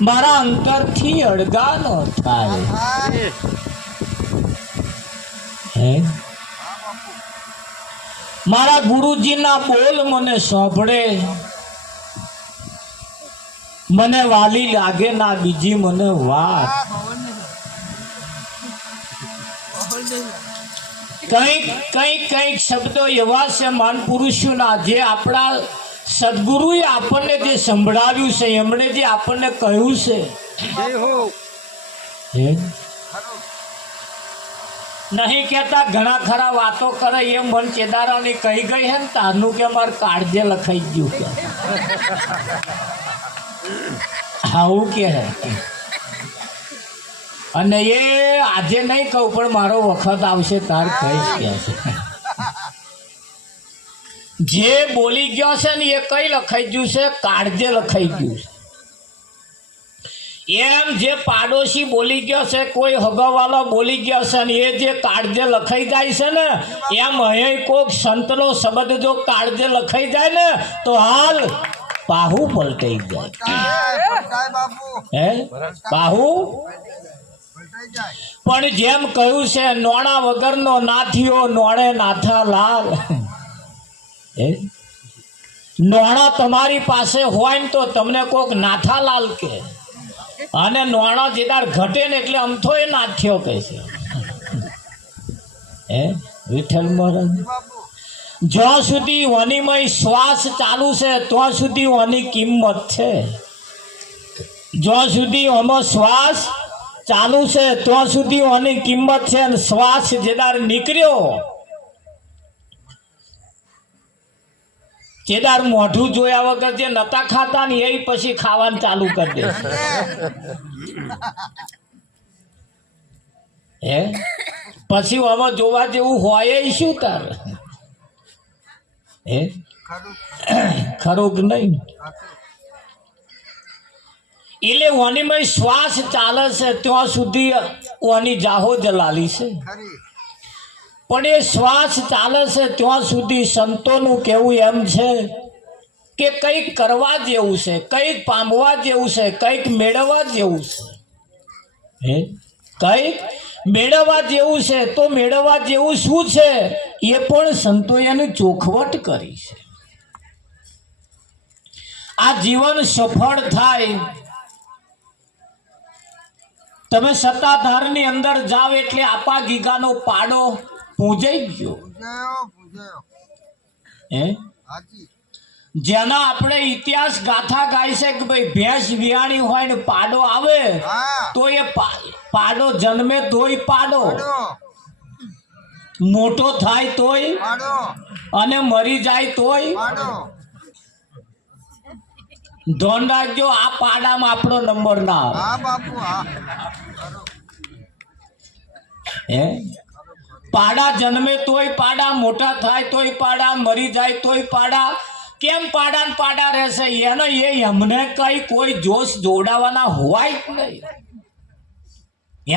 મારા અંતરથી અડગા ન થાય હે મારા ગુરુજીના બોલ મને સાંભળે, મને વાલી લાગે ના બીજી મને વાત. કઈક શબ્દો એવા છે મહાન પુરુષોના જે આપણા સદગુરુએ આપણને જે સંભળાવ્યું છે, એમણે જે આપણને કહ્યું છે. નહીં કેતા ઘણા ખરા વાતો કરે એ મન કેદારાની કહી ગઈ હે ને તારનું કે મારે કાળજે લખાઈ ગયું કે આવું કે હે. અને એ આજે નહીં કહું પણ મારો વખત આવશે તાર કહીશ કે છે. જે બોલી ગયો છે ને એ કઈ લખાઈ ગયું છે? કાળજે લખાઈ ગયું છે. એમ જે પાડોશી બોલી ગયો છે, કોઈ હગાવાલો બોલી ગયો છે ને એ જે કાળજે લખાઈ જાય છે ને, એમ અહીં કોઈક સંતનો શબ્દ જો કાળજે લખાઈ જાય ને તો હાલ પાહુ પલટાઈ જાય. હે પાહુ પણ જેમ કહ્યું છે, નોણા વગરનો નાથીઓ નોણે નાથા લાલ. નોણા તમારી પાસે હોય ને તો તમને કોક નાથાલાલ કે, અને નોણા જેદાર ઘટે ને એટલે અમથો એ નાથ્યો કહે છે. હે વિઠ્ઠલ મહારાજ, જ્યાં સુધી વનીમય શ્વાસ ચાલુ છે ત્યાં સુધી ઓની કિંમત છે. જ્યાં સુધી આમાં શ્વાસ ચાલુ છે ત્યાં સુધી ઓની કિંમત છે. અને શ્વાસ જેદાર નીકળ્યો, જેદાર મોઢું જોયા વગર જે નતા ખાતા ને એ પછી ખાવાનું ચાલુ કરી દે. હે પછી આમાં જોવા જેવું હોય શું તારે? હે ખરું કે નહીં? એટલે ઓનીમય શ્વાસ ચાલે છે ત્યાં સુધી ઓની જાહો જલાલી છે. પણ એ શ્વાસ ચાલે છે ત્યાં સુધી સંતોનું કહેવું એમ છે કે કંઈક કરવા જેવું છે, કંઈક પામવા જેવું છે, કંઈક મેળવવા જેવું છે. હે કંઈક મેળવવા જેવું છે. તો મેળવવા જેવું શું છે એ પણ સંતોએ એની ચોખવટ કરી છે. આ જીવન સફળ થાય, તમે સત્તાધારની અંદર જાઓ એટલે આપા ગીગાનો પાડો પૂજાઈ ગયો. હે જેના આપણે ઇતિહાસ ગાથા ગાય છે કે ભાઈ ભેંસ વિયાણી હોય ને પાડો આવે તો એ પાડો જન્મે તોય પાડો, મોટો થાય તોય અને મરી જાય તોય. ધોન રાખજો, આ પાડામાં આપણો નંબર ના આવે. પાડા જન્મે તોય પાડા, મોટા થાય તોય પાડા, મરી જાય તોય પાડા. કેમ પાડા ને પાડા રહેશે? એનો એ એમને કઈ કોઈ જોશ જોડાવાના હોય જ નહીં.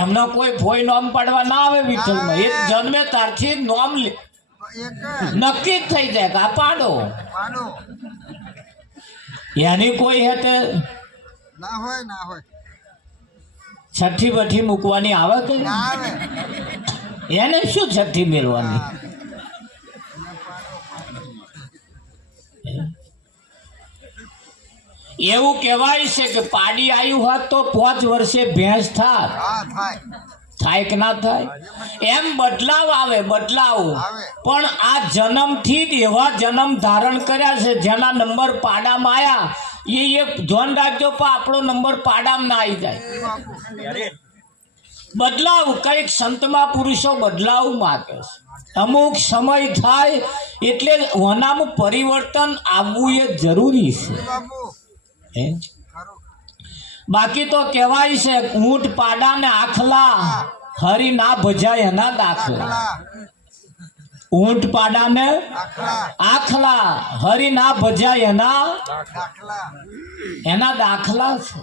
એમનો કોઈ ફોઈ નોમ પાડવા ના આવે વિઠ્ઠલમાં. એક જન્મે તારથી નોમ નક્કી જ થઈ જાય કે આ પાડો. એની કોઈ હેતે ના હોય. છઠ્ઠી બઠ્ઠી મૂકવાની આવે કે એને શું છઠ્ઠી મેળવાની? એવું કહેવાય છે કે પાડી આવ્યું હોત તો 5 વર્ષે ભેંસ થાય કે ના થાય? એમ બદલાવ આવે, બદલાવ. પણ આ જન્મથી જ એવા જન્મ ધારણ કર્યા છે જેના નંબર પાડામાં આવ્યા. એ એક ધ્યાન રાખજો, પણ આપણો નંબર પાડામાં ના આવી જાય. બદલાવ કંઈક સંતમાં પુરુષો બદલાવ માગે છે. અમુક સમય થાય એટલે ઓનામાં પરિવર્તન આવવું એ જરૂરી છે. બાકી તો કહેવાય છે ઊંટ પાડા ને આખલા હરી ના ભજાય એના દાખલા. ઊંટ પાડા ને આખલા હરી ના ભજાય એના દાખલા છે.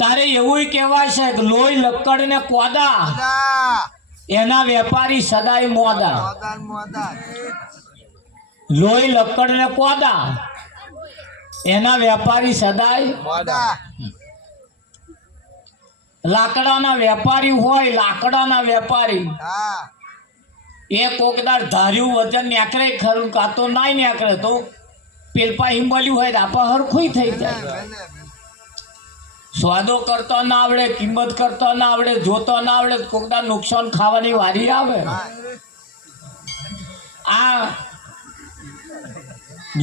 તારે એવું કહેવાય છે કે લોહી લક્કડ ને કોદા એના વેપારી સદાય મોદા. લોહી લક્કડ ને કોદા એના વેપારી સદાય મોડા લાકડાના વેપારી હોય, લાકડાના વેપારી હા એ કોકદાર ધાર્યું વજન નીકળે ખરું, કાં તો ના નીકળે તો પેલપા હિંબલ્યું હોય આપા હરખું થઈ જાય. સ્વાદો કરતો ના આવડે, કિંમત કરતો ના આવડે, જોતો ના આવડે, કોકદાર નુકસાન ખાવાની વારી આવે. આ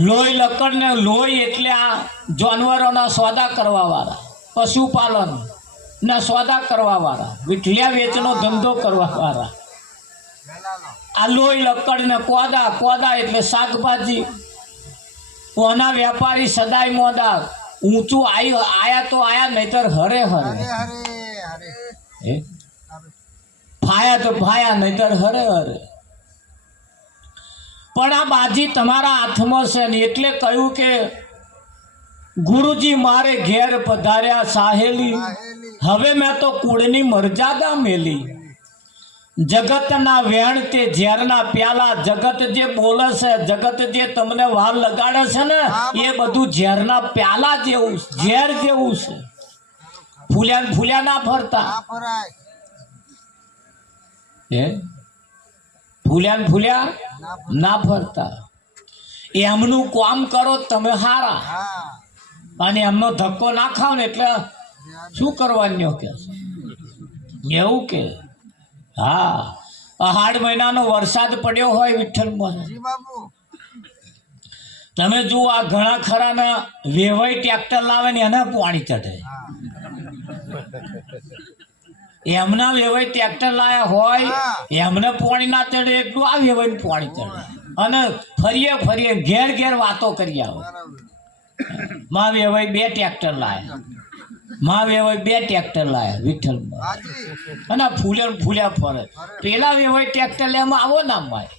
લોહી લકડ ને લોહી એટલે આ જાનવરોના સોદા કરવા વાળા, પશુપાલન ના સોદા કરવા વાળા, વિઠલિયા વેચનો ધંધો કરવા વાળા. આ લોહી લકડ ને કોદા, કોદા એટલે શાકભાજી. કોના વેપારી સદાય મોદા, ઊંચું આયા તો આયા, નહીતર હરે હરે. હે? ફાયા તો ફાયા, નહીતર હરે હરે. પણ આ બાજી તમારા હાથમાં છે ને એટલે કહ્યું કે ગુરુજી મારે ઘેર પધાર્યા સાહેલી, હવે મેં તો કુળની મર્યાદા મેલી. જગતના વેણ તે ઝેરના પ્યાલા, જગત જે બોલે છે, જગત જે તમને વાર લગાડે છે ને એ બધું ઝેરના પ્યાલા જેવું, ઝેર જેવું છે. ફૂલ્યા ને ફૂલ્યા ના ફરતા. હે? ફૂલ્યા ને ફૂલ્યા ના ફરતા. એમનું કામ કરો તમે હારા, અને એમનો ધક્કો ના ખાવ ને એટલે શું કરવાનું કે એવું કે. હા, અહાડ મહિનાનો વરસાદ પડ્યો હોય વિઠ્ઠલમાં, તમે જુઓ આ ઘણા ખરાના વેવાઈ ટ્રેક્ટર લાવે ને એને પાણી ચઢે. એમના વેવાઈ ટ્રેક્ટર લાયા હોય એમને પાણી ના ચડે એટલું આ વેવાઈ પાણી ચડે. અને ફરીએ ફરીએ ઘેર ઘેર વાતો કરી આવે. માં વેવાઈ 2 ટ્રેક્ટર લાયા, માં વેવાઈ 2 ટ્રેક્ટર લાયા વિઠ્ઠલમાં, અને ફૂલ્યા ફૂલ્યા ફરે. પેલા વેવાઈ ટ્રેક્ટર લેવામાં આવો ના માય.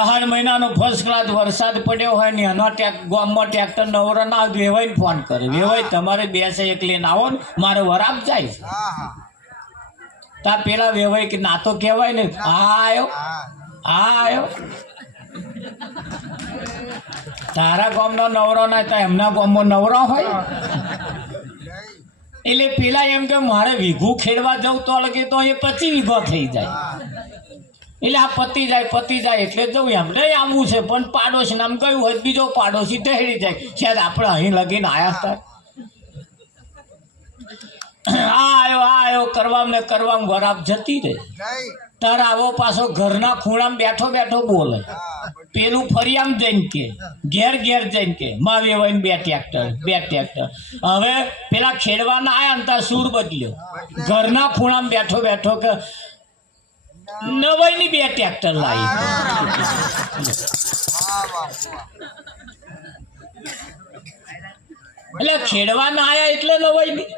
અહાડ મહિનાનો ફર્સ્ટ ક્લાસ વરસાદ પડ્યો હોય ને એનો ગામમાં ટ્રેક્ટર નવરો ના વેવાઈને ફોન કરે, વેવાઈ તમારે 2 એક લઈને આવો ને મારે વરાપ જાય છે. તા પેલા વેવાઈ કે ના તો કહેવાય ને, હા આવ્યો, હા આવ્યો. તારા ગામનો નવરો ના તો એમના ગામમાં નવરો હોય. એટલે પેલા એમ કે મારે વીઘું ખેડવા જવું તો લગે તો એ 25 વીઘો થઈ જાય. એટલે આ પતી જાય એટલે જવું એમને આવવું છે. પણ પાડોશી નામ કયું હોય, બીજો પાડોશી ઢહેડી જાય, શાયદ આપણે અહીં લગીને આયા હતા. આ આવ્યો કરવામાં વરાપ જતી રહે. તાર આવો પાછો ઘરના ખૂણામાં બેઠો બેઠો બોલે. પેલું ફરિયામ જઈને કે, ઘેર ઘેર જઈને કે માં વેવાઈને 2 ટ્રેક્ટર. હવે પેલા ખેડવાના આયા ને તાર સૂર બદલ્યો. ઘરના ખૂણામાં બેઠો બેઠો કે નવાઈની 2 ટ્રેક્ટર લાવી. એટલે ખેડવાના આયા એટલે નવાઈની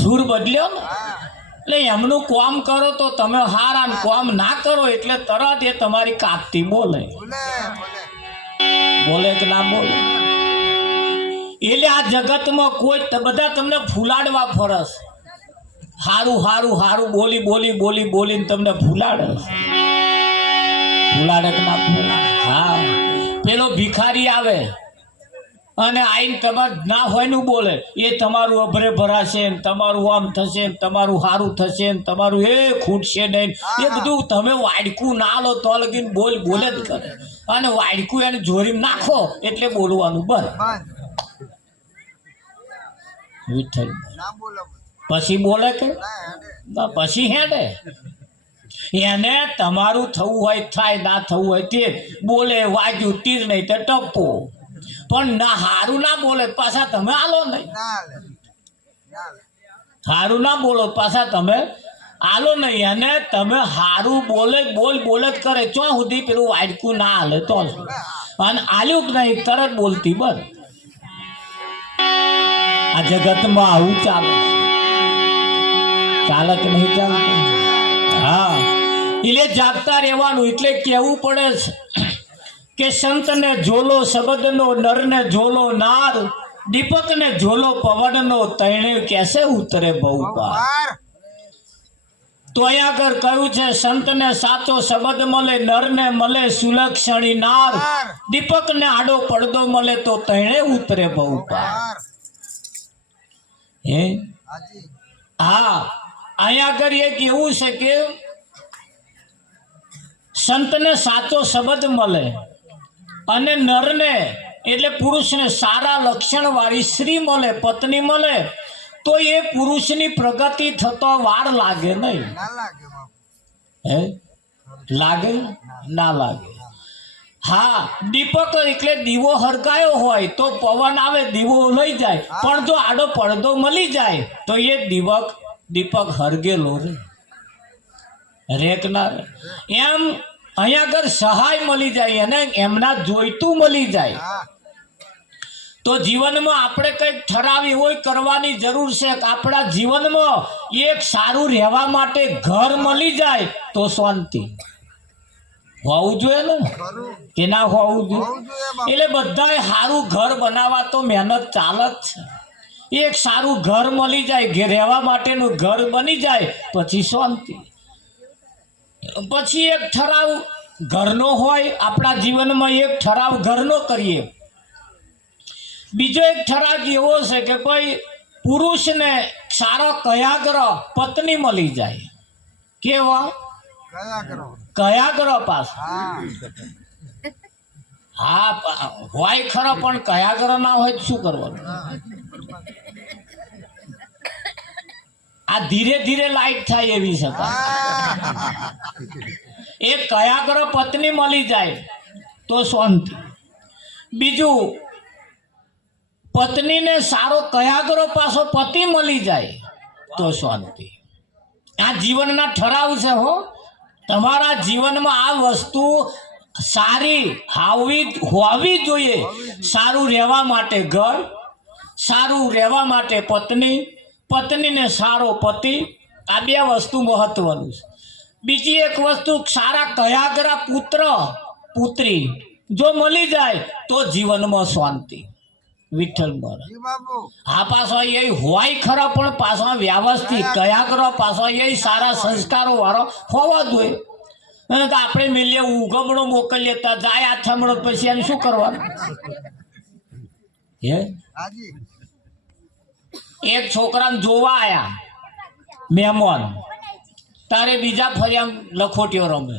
સૂર બદલ્યો ને. એટલે એમનું કામ કરો તો તમે હારા, કામ ના કરો એટલે તરત એ તમારી કાપતી બોલે કે ના બોલે. એટલે આ જગતમાં કોઈ બધા તમને ફૂલાડવા ફરસ, હારું હારું હારું બોલીને તમને ફૂલાડે કે ના ફૂલાડે. હા, પેલો ભિખારી આવે અને આઈને તમારે ના હોય નું બોલે, એ તમારું અભરે ભરાશે ને તમારું આમ થશે ને તમારું સારું થશે ને તમારું એ ખૂટશે નહીં. એ બધું તમે વાડકું ના લો તો લગીને બોલે જ કરે. અને વાડકું એને જોરી નાખો એટલે બોલવાનું બસ. વિઠ્ઠલ પછી બોલે કે પછી હેડે. એને તમારું થવું હોય થાય, ના થવું હોય તે બોલે. વાગ્યું તીર નહીં તો ટપ્પો. પણ ના હારું ના બોલે પાછા તમે આલો નહીં. હારું ના બોલો પાછા તમે આલો નહીં. અને તમે હારું બોલે બોલ જ કરે ચો સુધી પેલું વાડકું ના હાલે તો. અને આલ્યું કે નહીં તરત બોલતી બસ. આ જગતમાં આવું ચાલે કે નહીં ચાલતું? હા, એટલે જાગતા રહેવાનું. એટલે કેવું પડે છે કે સંતને ઝોલો શબ્દનો, નરને ઝોલો નાર, દીપકને ઝોલો પવનનો, તૈણે કેસે ઉતરે બહુ પાર. તો અહીંયા આગળ કહ્યું છે સંતને સાચો શબ્દ મળે, નરને મળે સુલક્ષણી નાર, દીપકને આડો પડદો મળે તો તણે ઉતરે બહુ પાર. હે હા, અહીંયા આગળ એક એવું છે કે સંતને સાચો શબ્દ મળે અને નરને એટલે પુરુષને સારા લક્ષણ વાળી સ્ત્રી મળે, પત્ની મળે, તો એ પુરુષની પ્રગતિ થતો વાર લાગે નહીં. હે લાગે ના લાગે? હા, દીપક એટલે દીવો હરગાયો હોય તો પવન આવે દીવો લઈ જાય, પણ જો આડો પડદો મળી જાય તો એ દીપક હરગેલો રેક ના રે. એમ અહીંયા આગળ સહાય મળી જાય અને એમના જોઈતું મળી જાય તો જીવનમાં આપણે કંઈક ઠરાવી હોય કરવાની જરૂર છે. આપણા જીવનમાં એક સારું રહેવા માટે ઘર મળી જાય તો શાંતિ હોવું જોઈએ ને, કે ના હોવું જોઈએ? એટલે બધાએ સારું ઘર બનાવવા તો મહેનત ચાલે જ છે. એક સારું ઘર મળી જાય, રહેવા માટેનું ઘર બની જાય પછી શાંતિ. પછી એક ઠરાવ ઘરનો હોય, આપણા જીવનમાં એક ઠરાવ ઘરનો કરીએ. બીજો એક ઠરાવ એવો છે કે કોઈ પુરુષને સારો કયાગ્ર પત્ની મળી જાય. કેવા કયાગ્ર પાસ? હા હોય ખરો, પણ કયાગ્ર ના હોય શું કરવાનું? આ ધીરે ધીરે લાઈટ થાય એવી છે. એક કયાગ્ર પત્ની મળી જાય તો શાંતિ. બીજું પત્નીને સારો કયાગ્ર પાછો પતિ મળી જાય તો શાંતિ. આ જીવનના ઠરાવ છે હો. તમારા જીવનમાં આ વસ્તુ સારી હોવી જોઈએ. સારું રહેવા માટે ઘર, સારું રહેવા માટે પત્ની, પત્નીને સારો પતિ, આ બે વસ્તુ મહત્વનું છે. બીજી એક વસ્તુ સારા કયાગ્રા પુત્ર પુત્રી જો મળી જાય તો જીવનમાં શાંતિ. વિઠ્ઠલ મહારાજ હા, પાછો એ હોય ખરા, પણ પાછા વ્યવસ્થિત કયાગ્રો પાછો એ સારા સંસ્કારો વાળો હોવા જોઈએ. આપણે મિલીએ ઉગમણો મોકલીએ તો જાય આથમણો, પછી એમ શું કરવાનું? હે એક છોકરાને જોવા આયા મહેમાન, તારે બીજા ફર્યા લખોટીઓ રમે.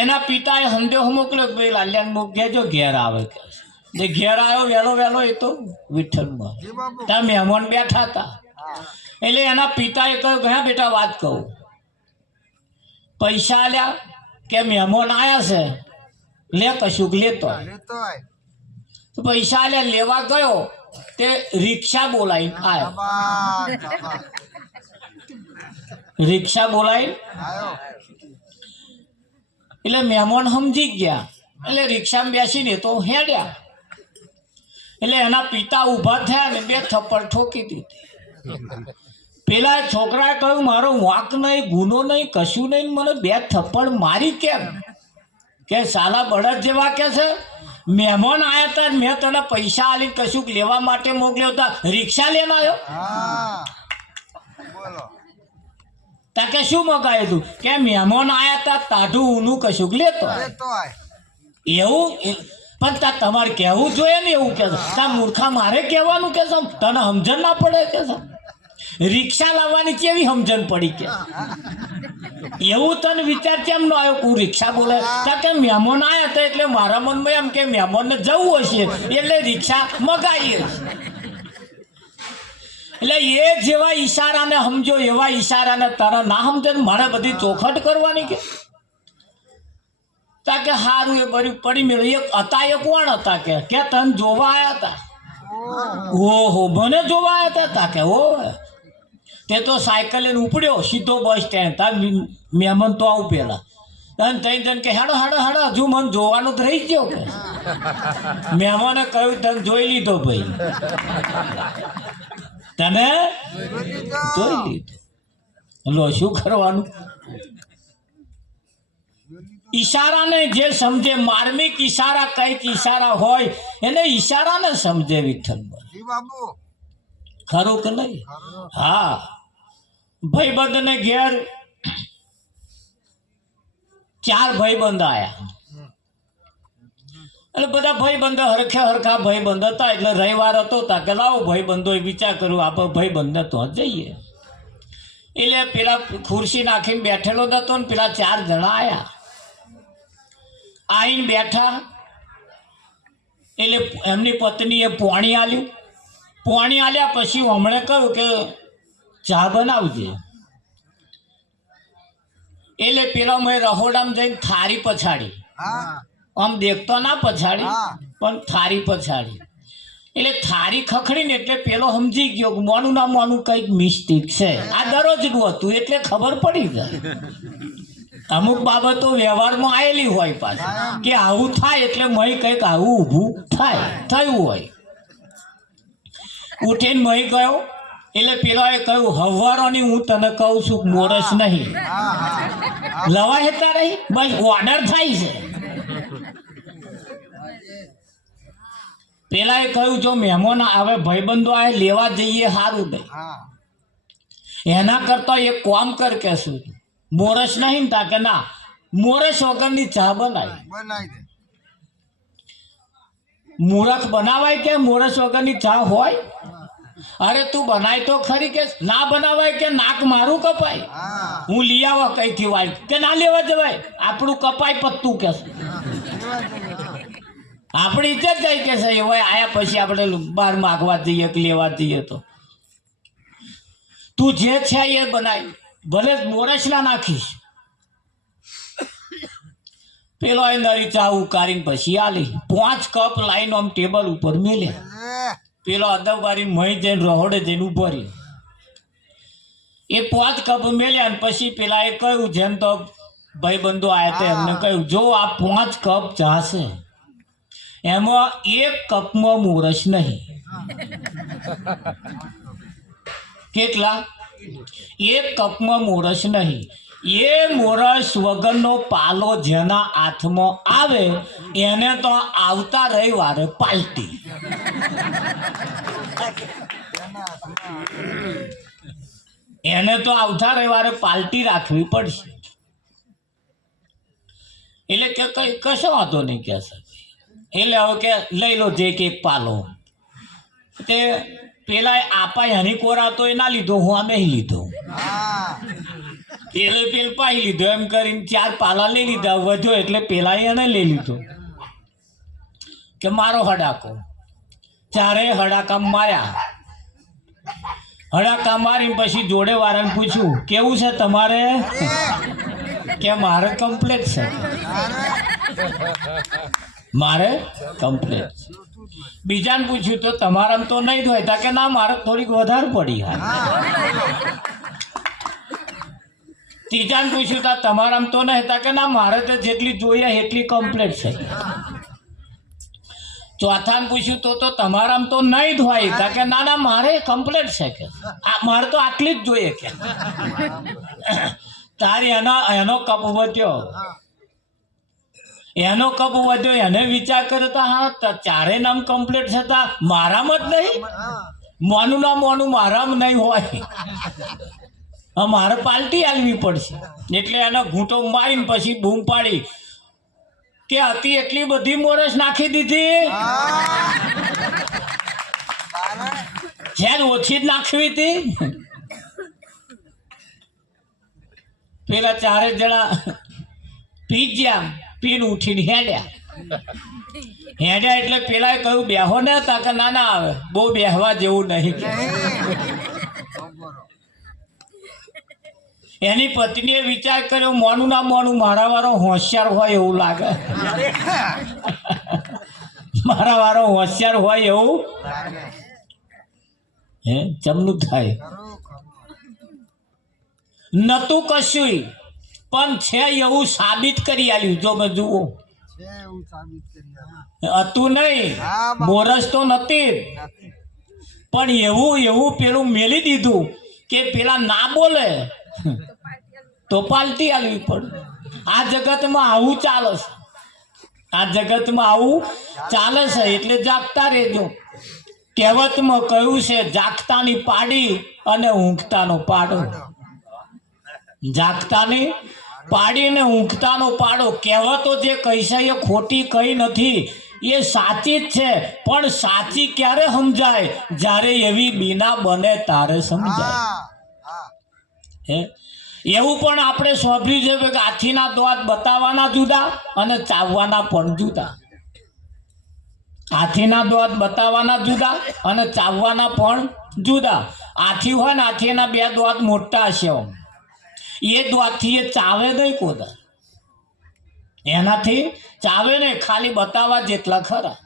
એના પિતાએ સંદેહ મોકલ્યો કે ભાઈ લાલ્યાને કહેજો ઘેર આવે. જે ઘેર આવ્યો વહેલો એ તો વિઠ્ઠલમાં ત્યાં મહેમાન બેઠા હતા. એટલે એના પિતાએ કહ્યું ઘણા બેટા વાત કહું, પૈસા આલ્યા કે મહેમાન આવ્યા છે, લે કશુંક લેતો. તો પૈસા આલ્યા, લેવા ગયો તે રિક્ષા બોલાવીને આવ્યો. રિક્ષા બોલાવીને એટલે મહેમાન સમજી ગયા, એટલે રિક્ષામાં બેસીને તો હેડ્યા. એટલે એના પિતા ઊભા થયા ને બે થપ્પડ ઠોકી દીધી. પેલા છોકરાએ કહ્યું મારો વાંક નહીં, ગુનો નહીં, કશું નહીં, મને બે થપ્પડ મારી કેમ? કે સાલા બળદ જેવા કે છે, મહેમાન આવ્યા હતા, મેં તને પૈસા આલી કશુંક લેવા માટે મોકલ્યો હતા, રિક્ષા લઈને આવ્યો. તા કે શું મગાયું તું? કે મહેમાન આવ્યા હતા, તાઢું ઊનું કશુંક લેતો. એવું પણ તમારે કહેવું જોઈએ ને, એવું કે તા મૂર્ખા મારે કહેવાનું કે તને સમજણ ના પડે કે રિક્ષા લાવવાની કેવી સમજણ પડી કે એવું તને વિચાર કેમ ન આવ્યો? હું રિક્ષા બોલે કે મહેમાન આવ્યા હતા એટલે મારા મનમાં એમ કે મહેમાનને જવું હશે એટલે રિક્ષા મગાવીએ. એટલે એ જેવા ઈશારાને સમજો એવા ઈશારાને તારા ના સમજે મારે બધી ચોખટ કરવાની કે તા કે સારું એ બરી પડી મેળવી. એક હતા એ કોણ હતા કે તને જોવા આવ્યા હતા? ઓહો, મને જોવા આવ્યા હતા? કે હો, તે તો સાયકલ લઈને ઉપડ્યો સીધો બસ સ્ટેન્ડ. તાર મહેમાન તો આવું પેલા અને તઈ કે હેડો હેડો હેડો, હજુ મને જોવાનું તો રહી ગયો કે. મહેમાને કહ્યું તને જોઈ લીધો ભાઈ, તને જોઈ લીધો. લો શું કરવાનું? ઈશારાને જે સમજે, માર્મિક ઈશારા કઈક ઈશારા હોય એને ઈશારાને સમજે. વિઠ્ઠલ ખરું કે નહીં? હા, ભાઈબંધને ઘેર 4 ભાઈબંધ આયા. એટલે બધા ભાઈબંધો હરખા ભાઈબંધ હતા. એટલે રવિવાર હતો કે લાવો ભાઈબંધો વિચાર કર્યું આપણે ભાઈબંધને તો જઈએ. એટલે પેલા ખુરશી નાખીને બેઠેલો હતો ને પેલા 4 જણા આયા. આવીને બેઠા એટલે એમની પત્નીએ પાણી આલ્યું. પાણી આલ્યા પછી હમણે કહ્યું કે ચા બનાવજે. એટલે પેલા મેં રહોડામાં જઈને થાળી પછાડી. આમ દેખતો ના પછાડી પણ થાળી પછાડી. એટલે થાળી ખખડીને એટલે પેલો સમજી ગયો કે મોનું ના મોનું કંઈક મિસ્ટેક છે. આ દરરોજનું હતું એટલે ખબર પડી જાય. અમુક બાબતો વ્યવહારમાં આવેલી હોય પાછી કે આવું થાય એટલે મય કંઈક આવું ઊભું થયું હોય. ઉઠીને મય ગયો એટલે પેલાએ કહ્યું હવારોની હું તને કહું છું મોરસ નહીં લવાય હતા રહી બસ ઓર્ડર થાય છે. પેલાએ કહ્યું જો મહેમાન આવે ભાઈબંધો આવે લેવા જઈએ સારું નહીં. એના કરતા એક કામ કર કે શું મોરસ નહીં તા કે ના મોરસ વગરની ચા બનાવી. મૂરખ બનાવાય કે મોરસ વગરની ચા હોય? અરે તું બનાય તો ખરી કે ના બનાવાય કે નાક મારું કપાય. હું લઈ આવા કઈથી વાય કે ના લેવા જવાય આપણું કપાય પત્તું કે આપણી ઇજ્જત જાય કે છે ભાઈ આયા પછી આપણે બહાર માગવા જઈએ કે લેવા જઈએ તો તું જે છે એ બનાય ભલે મોરસ ના નાખીશ. પેલો એ નરી ચા ઉકારીને પછી આલી 5 કપ લાઈન આમ ટેબલ ઉપર મેલ્યા. પેલો અદબવારી મહી જઈને રહોડે જઈને ઉભો રહ્યો. એ 5 કપ મેલ્યા ને પછી પેલા એ કહ્યું જેમ તો ભાઈબંધો આવ્યા હતા એમને કહ્યું જો આ 5 કપ ચા છે એમાં 1 કપમાં મોરસ નહીં. કેટલા? 1 કપમાં મોરસ નહીં. એ મોરસ વગરનો પાલો જેના હાથમાં આવે એને તો આવતા રવિવારે પાલટી. એને તો આવતા રવિવારે પાલટી રાખવી પડશે. એટલે કે કઈ કશો વાંધો નહીં કે શકે. એટલે હવે કે લઈ લો જે કે એક પાલો. તે પેલા આપા એની કોરા તો એ ના લીધો હું આ નહીં લીધો. પેલ પાઈ લીધો એમ કરીને 4 પાલા લઈ લીધા. વધ્યો એટલે પેલા એને લઈ લીધો કે મારો હડાકો. 4 હડાકા માર્યા. હડાકા મારીને પછી જોડે વાળાને પૂછ્યું કેવું છે તમારે? કે મારે કમ્પ્લેટ છે. મારે કમ્પ્લેટ. બીજાને પૂછ્યું તો તમારામાં તો નહીં ધોય કે ના મારે થોડીક વધારે પડી. ત્રીજાને પૂછ્યું તા તમારામાં તો નહીં કે ના મારે તો જેટલી જોઈએ એટલી કમ્પ્લેટ છે. ચોથાને પૂછ્યું તો તમારામાં તો નહીં ધોય કે ના ના મારે કમ્પ્લેટ છે કે મારે તો આટલી જ જોઈએ કે. તારી એનો કપ વધ્યો. એને વિચાર કર્યો તો હા 4 નામ કમ્પ્લીટ થતા મારામાં જ નહીં. મોનું ના મોનું મારામાં નહીં હોય. મારે પાલટી આલવી પડશે. એટલે એને ઘૂંટો મારીને પછી બૂમ પાડી કે હતી એટલી બધી મોરસ નાખી દીધી જ્યારે ઓછી જ નાખવી હતી. પેલા 4 જણા પી ગયા. પીન ઉઠીને હેડ્યા એટલે પેલા કહ્યું બેહો ને તા કે ના ના આવે બહુ બેહવા જેવું નહીં. એની પત્નીએ વિચાર કર્યો મોનું ના મોનું મારા વાળો હોશિયાર હોય એવું લાગે. મારા વાળો હોશિયાર હોય એવું હે ચમનું થાય નતું કશું પણ છે એવું સાબિત કરી આલ્યું. જો મેં જુઓ હતું નહીં મોરસ તો નથી પણ એવું પેલું મેલી દીધું કે પેલા ના બોલે તો પાલટી આલવી પડે. આ જગતમાં આવું ચાલે છે. એટલે જાગતા રહેજો. કહેવતમાં કહ્યું છે જાગતાની પાડી અને ઊંઘતાનો પાડો. જાગતાની પાડી ને ઊંઘતાનો પાડો. કહેવતો જે કહી છે એ ખોટી કઈ નથી, એ સાચી જ છે. પણ સાચી ક્યારે સમજાય? જ્યારે એવી બીના બને તારે સમજાય. હે એવું પણ આપણે સાંભળ્યું છે કે હાથીના દાંત બતાવવાના જુદા અને ચાવવાના પણ જુદા. હાથીના દાંત બતાવવાના જુદા અને ચાવવાના પણ જુદા. હાથી હોય ને, હાથીના બે દાંત મોટા હશે, એ દાંતથી એ ચાવે નહીં કોદા, એનાથી ચાવે નહીં, ખાલી બતાવવા જેટલા ખરા.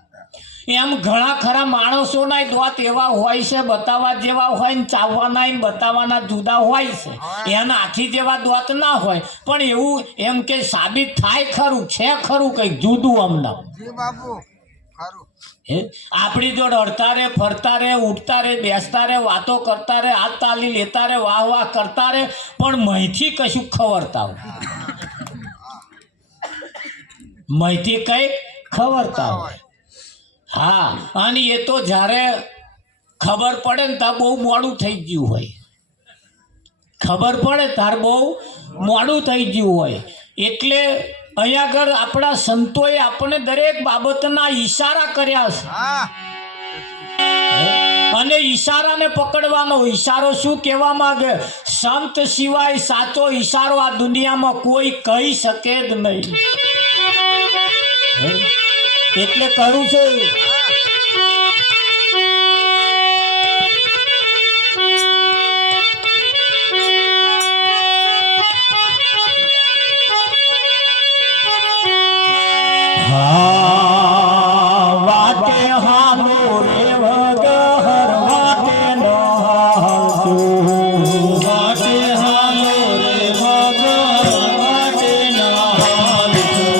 એમ ઘણા ખરા માણસોના દાંત એવા હોય છે બતાવવા જેવા હોય ને ચાવવાના બતાવવાના જુદા હોય છે. એના હાથી જેવા દાંત ના હોય, પણ એવું એમ કે સાબિત થાય ખરું છે ખરું કંઈક જુદું અમના. આપણી જોડે હડતા રે, ફરતા રે, ઉઠતા રે, બેસતા રે, વાતો કરતા રે, હાથ તાલી લેતા રે, વાહ વાહ કરતા રે, પણ મહીથી કશું ખવરતા હોય, મહીથી કઈ ખવરતા હોય. હા, અને એ તો જ્યારે ખબર પડે ને ત્યાં બહુ મોડું થઈ ગયું હોય. ખબર પડે ત્યારે બહુ મોડું થઈ ગયું હોય. એટલે અહીંયા આગળ આપણા સંતોએ આપણને દરેક બાબતના ઈશારા કર્યા છે, અને ઈશારાને પકડવાનો. ઈશારો શું કહેવા માંગે? સંત સિવાય સાચો ઈશારો આ દુનિયામાં કોઈ કહી શકે જ નહીં. એટલે કરું છે વાટે હાલો રે વગર વાટે ન હાલતું, વાટે હાલો રે વગર વાટે ન હાલતું.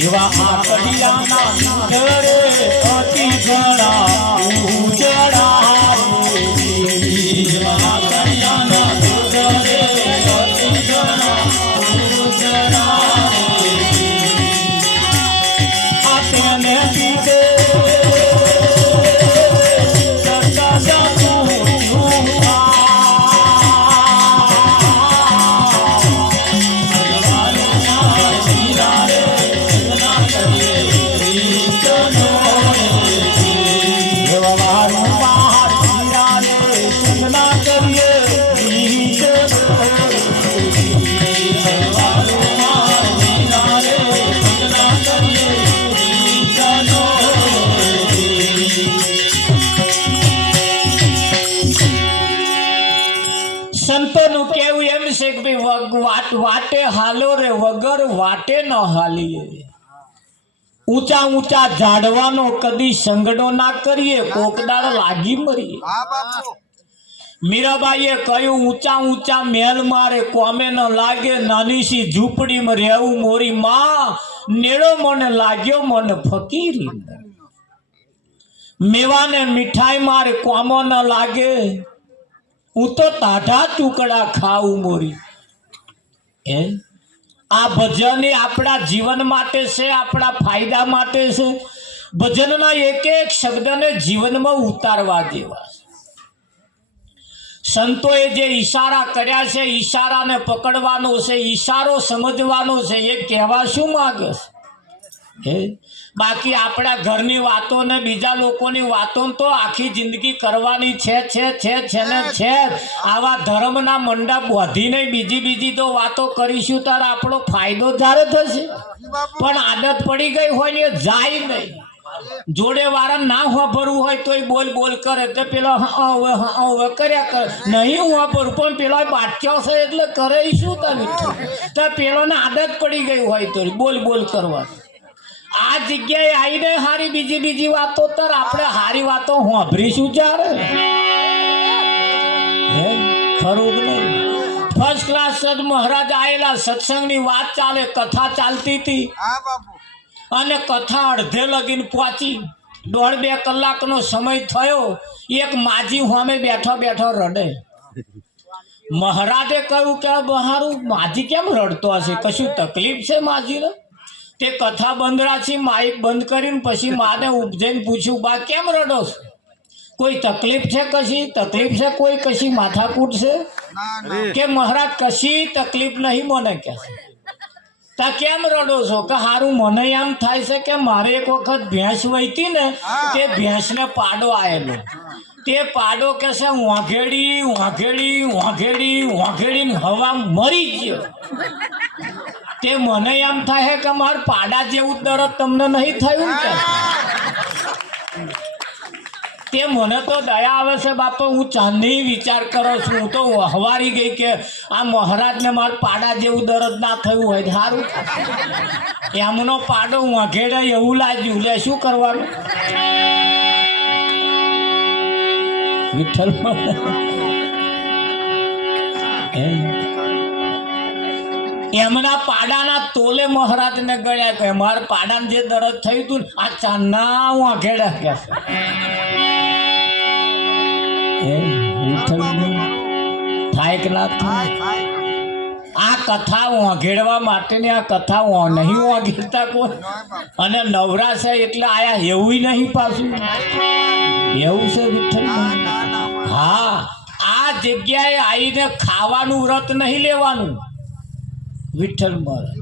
એવા આકડિયાના ઘરે અતિ ઘણા ઉજળા એવા આકડિયાના ઘરે અતિ ઘણા ઉજળા આ તેને દીધે ચર્ચા જાતું વાટે હાલો રે વગર વાટે ન હાલીએ. ઊંચા ઊંચા ઝાડવાનો કદી સંગડો ના કરીએ, કોકદાર લાગી મરીએ. મીરાબાઈએ કહ્યું ઊંચા ઊંચા મહેલ મારે કોમે ન લાગે, નાની સી ઝૂંપડીમાં રહેવું મોરી માં, નેડો મને લાગ્યો મને ફકીરી. મેવાને મીઠાઈ મારે કોમો ન લાગે, હું તો તાઢા ટુકડા ખાવું મોરી. આ ભજન આપણા જીવન માટે છે, આપણા ફાયદા માટે છે. ભજનના એક એક શબ્દને જીવનમાં ઉતારવા જેવા. સંતોએ જે ઈશારા કર્યા છે, ઈશારાને પકડવાનો છે, ઈશારો સમજવાનો છે. એ કહેવા શું માગે છે? બાકી આપણા ઘરની વાતો ને બીજા લોકોની વાતો તો આખી જિંદગી કરવાની છે. આવા ધર્મના મંડા બાંધીને બીજી તો વાતો કરીશું ત્યારે આપણો ફાયદો જ્યારે થશે. પણ આદત પડી ગઈ હોય ને જાય નહીં. જોડે વાળા ના વાપરવું હોય તો બોલ કરે તો પેલો હવે કર્યા કરે. નહીં વાપરવું પણ પેલો બાટક્યો છે એટલે કરે શું તમે? તો પેલોને આદત પડી ગઈ હોય તો બોલ કરવા. આ જગ્યાએ આવીને હારી બીજી વાતો તર આપણે હારી વાતો સાંભળીશું ત્યારે. ખરું નહીં? ફર્સ્ટ ક્લાસ સદ મહારાજ આવેલા, સત્સંગની વાત ચાલે, કથા ચાલતી હતી અને કથા અડધે લગીને પહોંચી. 1.5-2 કલાકનો સમય થયો. એક માજી સામે બેઠો રડે. મહારાજે કહ્યું કે બહારું માજી કેમ રડતો હશે? કશું તકલીફ છે માજીને? તે કથા બંધ રાખી, માઇક બંધ કરીને પછી માને ઉપજઈને પૂછ્યું, બા કેમ રડો છો? કોઈ તકલીફ છે? કશી તકલીફ છે? કોઈ કશી માથાકૂટ છે? કે મહારાજ કશી તકલીફ નહીં મને કે. તા કેમ રડો છો? કે હારું મને એમ થાય છે કે મારે એક વખત ભેંસ વહીતી ને, તે ભેંસને પાડો આવેલો. તે પાડો કે છે વાઘેડી હવા મરી ગયો. તે મને એમ થાય કે મારા પાડા જેવું દર્દ તમને નહીં થયું કે? તે મને તો દયા આવે છે બાપા. હું ચાંદની વિચાર કરો છું. હું તો હવારી ગઈ કે આ મહારાજને મારા પાડા જેવું દર્દ ના થયું હોય સારું. એમનો પાડો વાઘેડે એવું લાગ્યું. લે શું કરવાનું? વિઠ્ઠલ એમના પાડાના તોલે મહારાજને ગળ્યા કે મારા પાડાને જે દર્દ થયું હતું આ ચાંદના વાઘેડા કે થાય કે ના થાય? આ કથા વાઘેડવા માટેની આ કથા નહીં વાઘેરતા કોઈ. અને નવરા છે એટલે આયા એવું નહીં પાછું. એવું છે વિઠ્ઠલ? હા, આ જગ્યાએ આવીને ખાવાનું વ્રત નહીં લેવાનું વિઠ્ઠલ મહારાજ.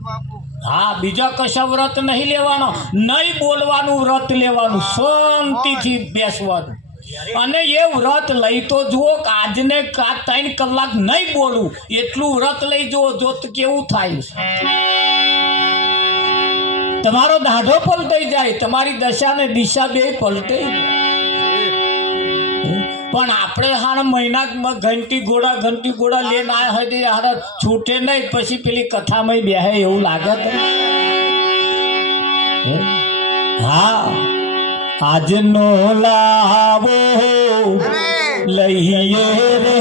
હા, બીજા કશા વ્રત નહીં લેવાનો, નહીં બોલવાનું વ્રત લેવાનું, શાંતિથી બેસવાનું. અને એ વ્રત લઈ તો જુઓ કે આજને 3 કલાક નહીં બોલવું, એટલું વ્રત લઈ જુઓ જો કેવું થાય. તમારો દાઢો પલટાઈ જાય, તમારી દશા ને દિશા બે પલટાઈ. પણ આપણે હાર મહિના ઘંટી ઘોડા લઈને આવ્યા હોય તો હાર છૂટે નહીં. પછી પેલી કથામાં બેહે એવું લાગે તો. હા, આજનો લાવો લઈએ રે